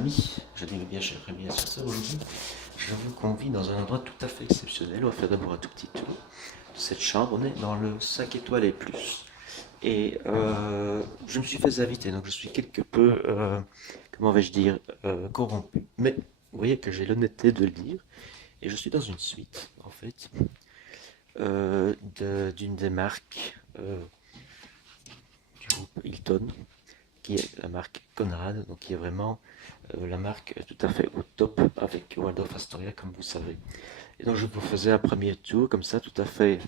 amis, je dis bien cher ami à ce aujourd'hui, je vous convie dans un endroit tout à fait exceptionnel. On va faire d'abord un tout petit tour de cette chambre. On est dans le 5 étoiles et plus. Et je me suis fait inviter, donc je suis quelque peu, comment vais-je dire, corrompu. Mais vous voyez que j'ai l'honnêteté de le dire. Et je suis dans une suite, en fait, d'une des marques du groupe Hilton, qui est la marque Conrad, donc qui est vraiment la marque tout à fait au top avec Waldorf Astoria, comme vous savez. Et donc je vous faisais un premier tour comme ça, tout à fait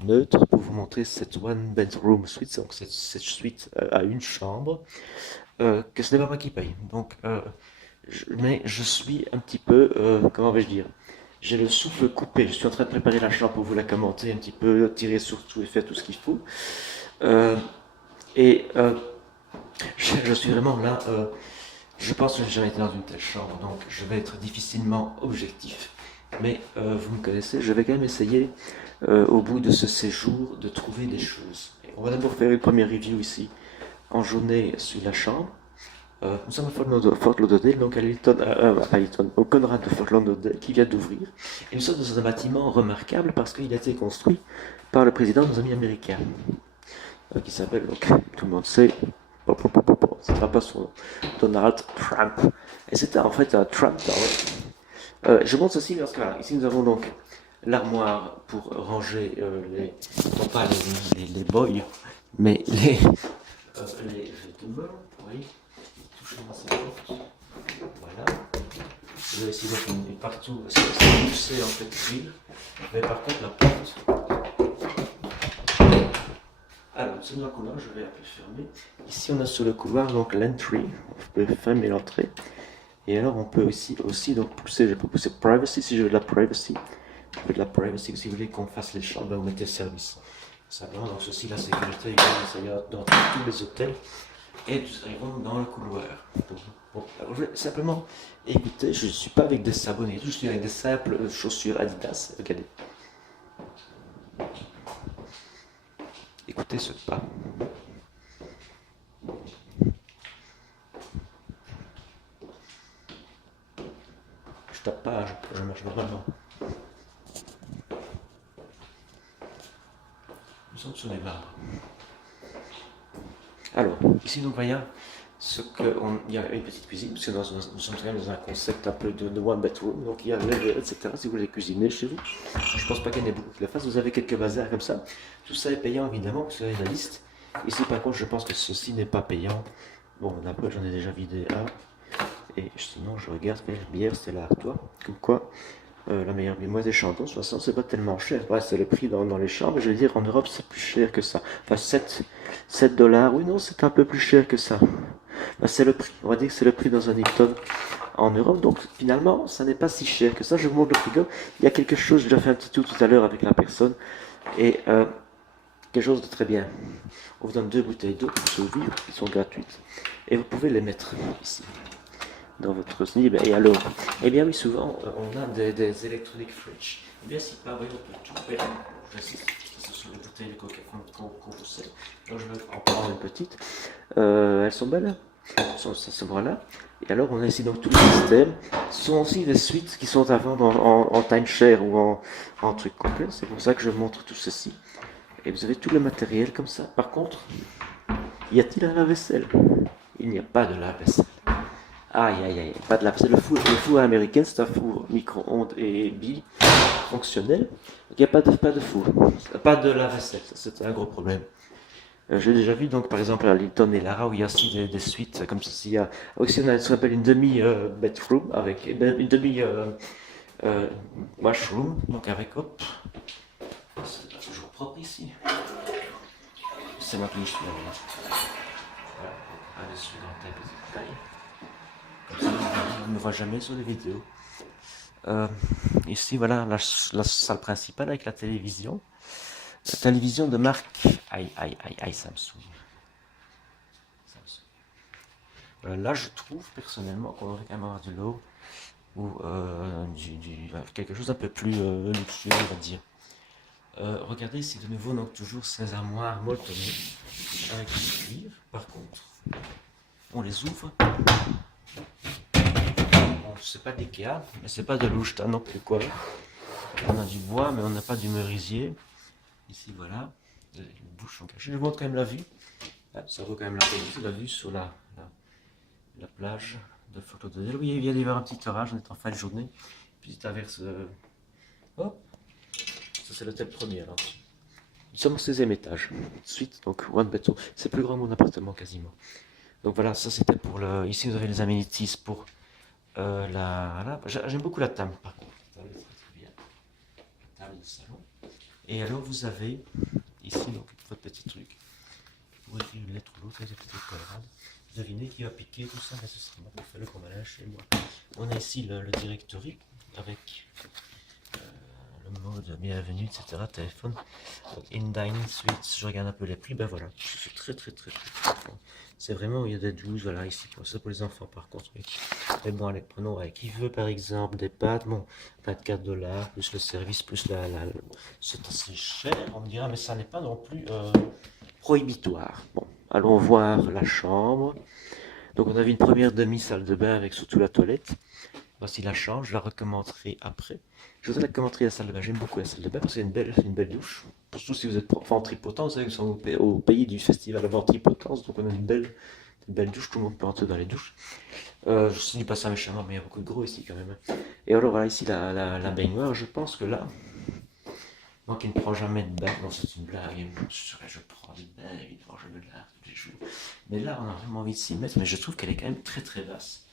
neutre, pour vous montrer cette one bedroom suite, donc cette suite à une chambre, que ce n'est pas moi qui paye. Donc, mais je suis un petit peu, comment vais-je dire, j'ai le souffle coupé. Je suis en train de préparer la chambre pour vous la commenter un petit peu, tirer sur tout et faire tout ce qu'il faut. Euh, et je suis vraiment là. Je pense que j'ai jamais été dans une telle chambre, donc je vais être difficilement objectif. Mais vous me connaissez, je vais quand même essayer, au bout de ce séjour, de trouver des choses. Et on va d'abord faire une première review ici, en journée sur la chambre. Nous sommes à Fort Lauderdale, donc à Hilton, pas Hilton, au Conrad de Fort Lauderdale, qui vient d'ouvrir. Et nous sommes dans un bâtiment remarquable parce qu'il a été construit par le président de nos amis américains, qui s'appelle, donc, tout le monde sait, ça ne sera pas son nom, Donald Trump. Et c'était en fait un Trump Tower. Je montre ceci parce que voilà, ici nous avons donc l'armoire pour ranger non pas les boys, mais les vêtements. Oui, touchez-moi ça. Voilà. Vous avez ici donc partout, c'est poussé en fait d'huile, mais par contre la porte. Alors, c'est dans le couloir, je vais un peu fermer. Ici, on a sur le couloir donc l'entry, on peut fermer l'entrée. Et alors, on peut aussi donc pousser, je peux pousser privacy si je veux de la privacy. Je veux de la privacy, si vous voulez qu'on fasse les chambres, vous mettez service. Simplement, donc ceci, la sécurité, ça y a dans tous les hôtels. Et nous arrivons dans le couloir. Donc, bon, alors je vais simplement écouter, je ne suis pas avec des sabonnets, je suis avec des simples chaussures Adidas. Regardez. Écoutez ce pas. Je tape pas, je marche normalement. Nous sommes sur les marbres. Alors, ici donc voyons il y a une petite cuisine, parce que nous sommes quand même dans un concept un peu de one bedroom, donc il y a level, etc. Si vous voulez cuisiner chez vous, je pense pas qu'il y en ait beaucoup qui le fassent. Vous avez quelques bazars comme ça. Tout ça est payant évidemment, vous avez la liste. Ici par contre, je pense que ceci n'est pas payant. Bon, d'abord j'en ai déjà vidé un. Et sinon, je regarde quelle bière c'est là, toi. Comme quoi, la meilleure bière des chambres, de toute façon, c'est pas tellement cher. Ouais, c'est le prix dans les chambres. Je veux dire, en Europe, c'est plus cher que ça. Enfin, 7 dollars. Oui, non, c'est un peu plus cher que ça. Ben, c'est le prix. On va dire que c'est le prix dans un Hilton en Europe. Donc, finalement, ça n'est pas si cher que ça. Je vous montre le frigo. Il y a quelque chose, j'ai déjà fait un petit tour tout à l'heure avec la personne. Et quelque chose de très bien. On vous donne 2 bouteilles d'eau pour se vivre, qui sont gratuites. Et vous pouvez les mettre ici dans votre slip. Et alors, eh bien oui, souvent, on a des électroniques fridge. Eh bien, si pas, oui, on peut tout faire. J'insiste, ce sont les bouteilles de coca qu'on vous sert. Donc, je vais en prendre une petite. Elles sont belles, voilà. Et alors, on a ici donc tout le système. Ce sont aussi des suites qui sont à vendre en timeshare ou en truc complet. C'est pour ça que je montre tout ceci. Et vous avez tout le matériel comme ça. Par contre, y a-t-il un lave-vaisselle? Il n'y a pas de lave-vaisselle. Aïe, aïe, aïe, pas de lave-vaisselle. Le four américain, c'est un four micro-ondes et bifonctionnel. Donc il n'y a pas de four, pas de lave-vaisselle. C'est un gros problème. J'ai déjà vu, donc, par exemple, à Linton et Lara, où il y a aussi des suites comme ceci. Il y a aussi ce qu'on appelle une demi-bedroom, avec une demi-washroom, donc avec, hop, c'est pas toujours propre ici. C'est moi qui je suis là. Voilà, là-dessus, dans tel petit détail. On ne me voit jamais sur les vidéos. Ici, voilà la salle principale avec la télévision. La télévision de marque. Aïe, aïe, aïe, aïe, Samsung. Là, je trouve personnellement qu'on devrait quand même avoir du lot ou quelque chose d'un peu plus luxueux, on va dire. Regardez ici de nouveau, donc toujours ces armoires molletonnées avec du cuivre. Par contre, on les ouvre. c'est pas de l'Ikea, mais c'est pas de l'Ouchta non plus quoi. On a du bois, mais on n'a pas du merisier. Ici, voilà, les bouches sont cachées. Je vous montre quand même la vue. Ah, ça vaut quand même la vue sur la plage de Fort Lauderdale. Oui, il vient d'y avoir un petit orage, on est en fin de journée. Puis averse. Hop, ça c'est l'hôtel premier alors. Nous sommes au 16e étage. Suite, donc one bedroom. C'est plus grand que mon appartement quasiment. Donc voilà, ça c'était pour le. Ici vous avez les amenities pour j'aime beaucoup la table par contre. La table est très bien. La table de salon. Et alors vous avez ici donc votre petit truc. Pour écrire une lettre ou l'autre, c'est plutôt colorade. Devinez qui va piquer tout ça, mais ce sera moi pour faire le commalin chez moi. On a ici le directory avec le mode bienvenue, etc. Téléphone. Donc, in dining suite, je regarde un peu les prix, ben voilà, c'est très bon. C'est vraiment, il y a des 12, voilà, ici, ça pour les enfants par contre. Oui. Mais bon, allez, prenons avec qui veut par exemple des pâtes, bon, 24 $, plus le service, plus c'est assez cher, on me dira, mais ça n'est pas non plus prohibitoire. Bon, allons voir la chambre. Donc on avait une première demi-salle de bain avec surtout la toilette. Voici la chambre, je la recommenterai après. Je vous la commenterai la salle de bain, j'aime beaucoup la salle de bain parce que c'est une belle douche. Surtout si vous êtes ventripotent, vous savez que nous sommes au pays du festival de ventripotence, donc on a une belle douche, tout le monde peut entrer dans les douches. Je ne dis pas ça méchamment, mais il y a beaucoup de gros ici quand même. Et alors voilà ici la baignoire, je pense que là, moi qui ne prends jamais de bain, non c'est une blague, je prends des bains évidemment, je me lave tous les jours. Mais là on a vraiment envie de s'y mettre, mais je trouve qu'elle est quand même très basse.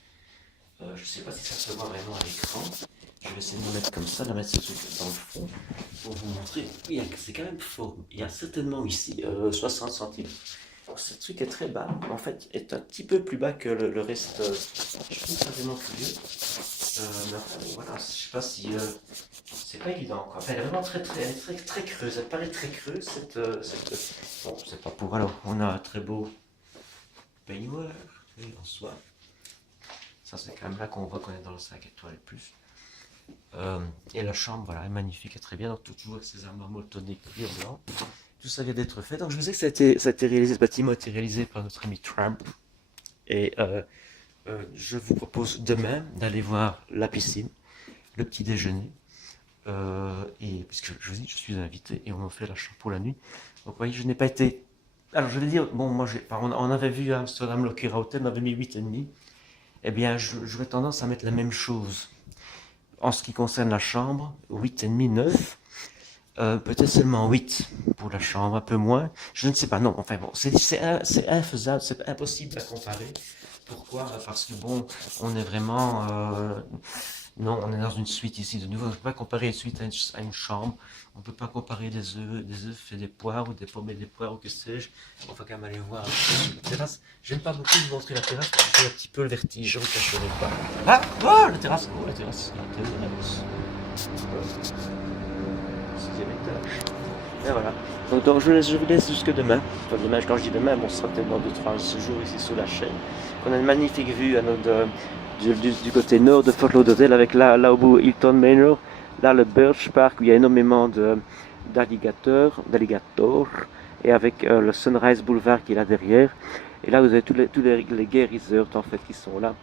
Je ne sais pas si ça se voit vraiment à l'écran. Je vais essayer de me mettre comme ça, de mettre ce truc dans le fond pour vous montrer. Oui, c'est quand même fort. Il y a certainement ici 60 centimes. Ce truc est très bas. En fait, est un petit peu plus bas que le reste. Je trouve ça vraiment curieux. Mais enfin, voilà, je ne sais pas si. C'est pas évident quoi. Enfin, elle est vraiment très creuse. Elle paraît très creuse Bon, c'est pas pour. Alors, on a un très beau baignoire. Oui, en soi. Ça, c'est quand même là qu'on voit qu'on est dans le 5 étoiles et plus. Et la chambre, voilà, est magnifique et très bien. Donc, toujours avec ces armoires molletonnés cuir blanc. Tout ça vient d'être fait. Donc, je vous sais que ça a été réalisé, ce bâtiment a été réalisé par notre ami Trump. Et je vous propose demain d'aller voir la piscine, le petit déjeuner. Et puisque je vous dis, je suis invité et on m'a fait la chambre pour la nuit. Donc, vous voyez, je n'ai pas été. Alors, je vais dire, bon, moi, on avait vu à Amsterdam Lokera Hotel, on avait mis 8,5. Eh bien, j'aurais tendance à mettre la même chose. En ce qui concerne la chambre, 8,5, 9. Peut-être seulement 8 pour la chambre, un peu moins. Je ne sais pas, non, enfin bon, c'est infaisable, c'est impossible à comparer. Pourquoi? Parce que bon, on est vraiment... non, on est dans une suite ici, de nouveau, on ne peut pas comparer une suite à une chambre. On ne peut pas comparer des œufs et des poires, ou des pommes et des poires, ou que sais-je. On va quand même aller voir la terrasse. J'aime pas beaucoup vous montrer la terrasse, parce que j'ai un petit peu le vertige, je ne vous cacherai pas. Ah, oh, la terrasse, oh, la terrasse, la terrasse. 6e étage. Et voilà. Donc je vous laisse jusque demain. Enfin, demain, quand je dis demain, bon, ce sera peut-être dans 2-3 jours ici sur la chaîne. On a une magnifique vue à du côté nord de Fort Lauderdale avec là au bout Hilton Manor, là le Birch Park où il y a énormément d'alligators et avec le Sunrise Boulevard qui est là derrière. Et là vous avez tous les gay resorts en fait qui sont là.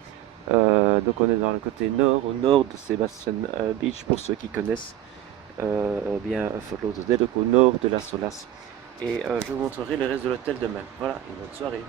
Donc on est dans le côté nord, au nord de Sebastian Beach pour ceux qui connaissent bien Fort Lauderdale, donc au nord de la Solace. Et je vous montrerai le reste de l'hôtel demain. Voilà, une bonne soirée.